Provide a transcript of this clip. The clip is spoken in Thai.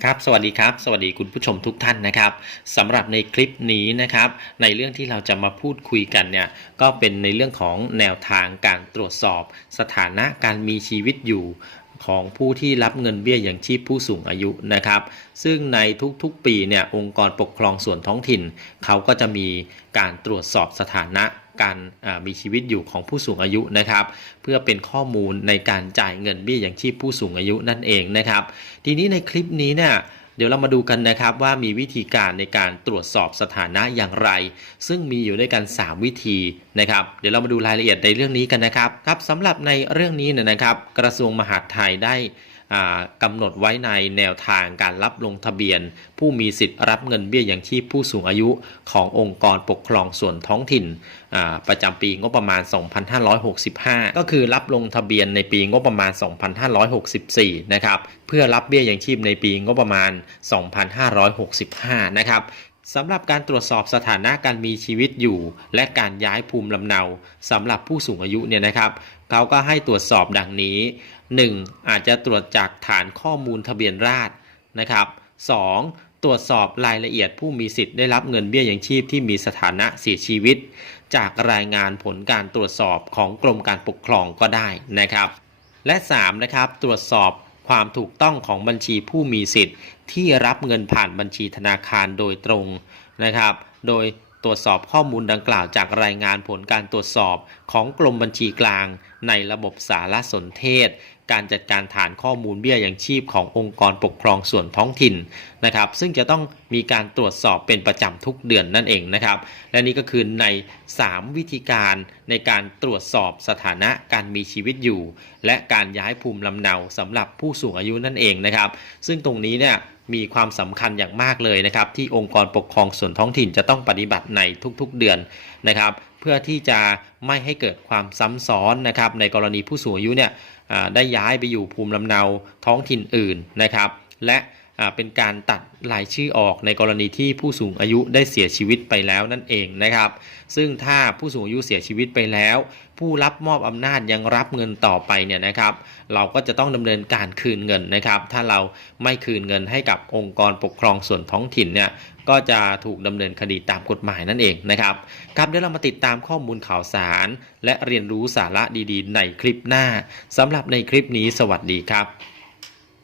ครับสวัสดีครับ สวัสดีคุณผู้ชมทุกท่านนะครับสำหรับในคลิปนี้นะครับ ในเรื่องที่เราจะมาพูดคุยกันเนี่ยก็เป็นในเรื่องของแนวทางการตรวจสอบสถานะการมีชีวิตอยู่ ของผู้ที่รับเงินเบี้ยอย่างชีพผู้สูงอายุนะครับ ซึ่งในทุกๆปีเนี่ยองค์กรปกครองส่วนท้องถิ่น เขาก็จะมีการตรวจสอบสถานะการมีชีวิตอยู่ของผู้สูงอายุนะครับ เพื่อเป็นข้อมูลในการจ่ายเงินเบี้ยอย่างชีพผู้สูงอายุนั่นเองนะครับ ทีนี้ในคลิปนี้เนี่ย ดี๋ยวเรามาดูกันนะครับว่ามีวิธีการในการตรวจสอบสถานะอย่างไร ซึ่งมีอยู่ด้วยกัน 3 วิธีนะครับ เดี๋ยวเรามาดูรายละเอียดในเรื่องนี้กันนะครับครับสำหรับในเรื่องนี้เนี่ยนะครับ กระทรวงมหาดไทยได้ กำหนดไว้ในแนวทางการรับลงทะเบียน ผู้มีสิทธิ์รับเงินเบี้ยยังชีพผู้สูงอายุขององค์กรปกครองส่วนท้องถิ่นประจำปีงบประมาณ 2565 ก็คือรับลงทะเบียนในปีงบประมาณ 2564 นะครับ เพื่อรับเบี้ยยังชีพในปีงบประมาณ 2565 นะครับ สำหรับการตรวจสอบสถานะการมีชีวิตอยู่ และการย้ายภูมิลำเนาสำหรับผู้สูงอายุเนี่ยนะครับเขาก็ให้ตรวจสอบดังนี้ 1. อาจจะตรวจจากฐานข้อมูลทะเบียนราษนะครับ 2. ตรวจสอบรายละเอียดผู้มีสิทธิ์ได้รับเงินเบี้ยยังชีพที่มีสถานะเสียชีวิต จากรายงานผลการตรวจสอบของกรมการปกครองก็ได้นะครับ และ 3 นะครับตรวจสอบ ความถูกต้องของบัญชีผู้มีสิทธิ์ ที่รับเงินผ่านบัญชีธนาคารโดยตรงนะครับ โดยตรวจสอบข้อมูลดังกล่าวจากรายงานผลการตรวจสอบของกรมบัญชีกลาง ในระบบสารสนเทศ การจัดการฐานข้อมูลเบี้ยยังชีพขององค์กรปกครองส่วนท้องถิ่นนะครับ ซึ่งจะต้องมีการตรวจสอบเป็นประจำทุกเดือนนั่นเองนะครับ และนี่ก็คือใน 3 วิธีการในการตรวจสอบสถานะการมีชีวิตอยู่ และการย้ายภูมิลำเนาสำหรับผู้สูงอายุนั่นเองนะครับ ซึ่งตรงนี้เนี่ยมีความสำคัญอย่างมากเลยนะครับ ที่องค์กรปกครองส่วนท้องถิ่นจะต้องปฏิบัติในทุกๆเดือนนะครับ เพื่อที่จะไม่ให้เกิดความซ้ำซ้อนนะครับ ในกรณีผู้สูงอายุเนี่ยได้ย้ายไปอยู่ภูมิลำเนาท้องถิ่นอื่นนะครับ และเป็นการตัดรายชื่อออกในกรณีที่ผู้สูงอายุได้เสียชีวิตไปแล้วนั่นเองนะครับ ซึ่งถ้าผู้สูงอายุเสียชีวิตไปแล้ว ผู้รับมอบอำนาจยังรับเงินต่อไปเนี่ยนะครับ เราก็จะต้องดำเนินการคืนเงินนะครับ ถ้าเราไม่คืนเงินให้กับองค์กรปกครองส่วนท้องถิ่นเนี่ย ก็จะถูกดำเนินคดีตามกฎหมายนั่นเองนะครับครับเดี๋ยวเรามาติดตามข้อมูลข่าวสาร และเรียนรู้สาระดีๆ ในคลิปหน้าสำหรับในคลิปนี้สวัสดีครับ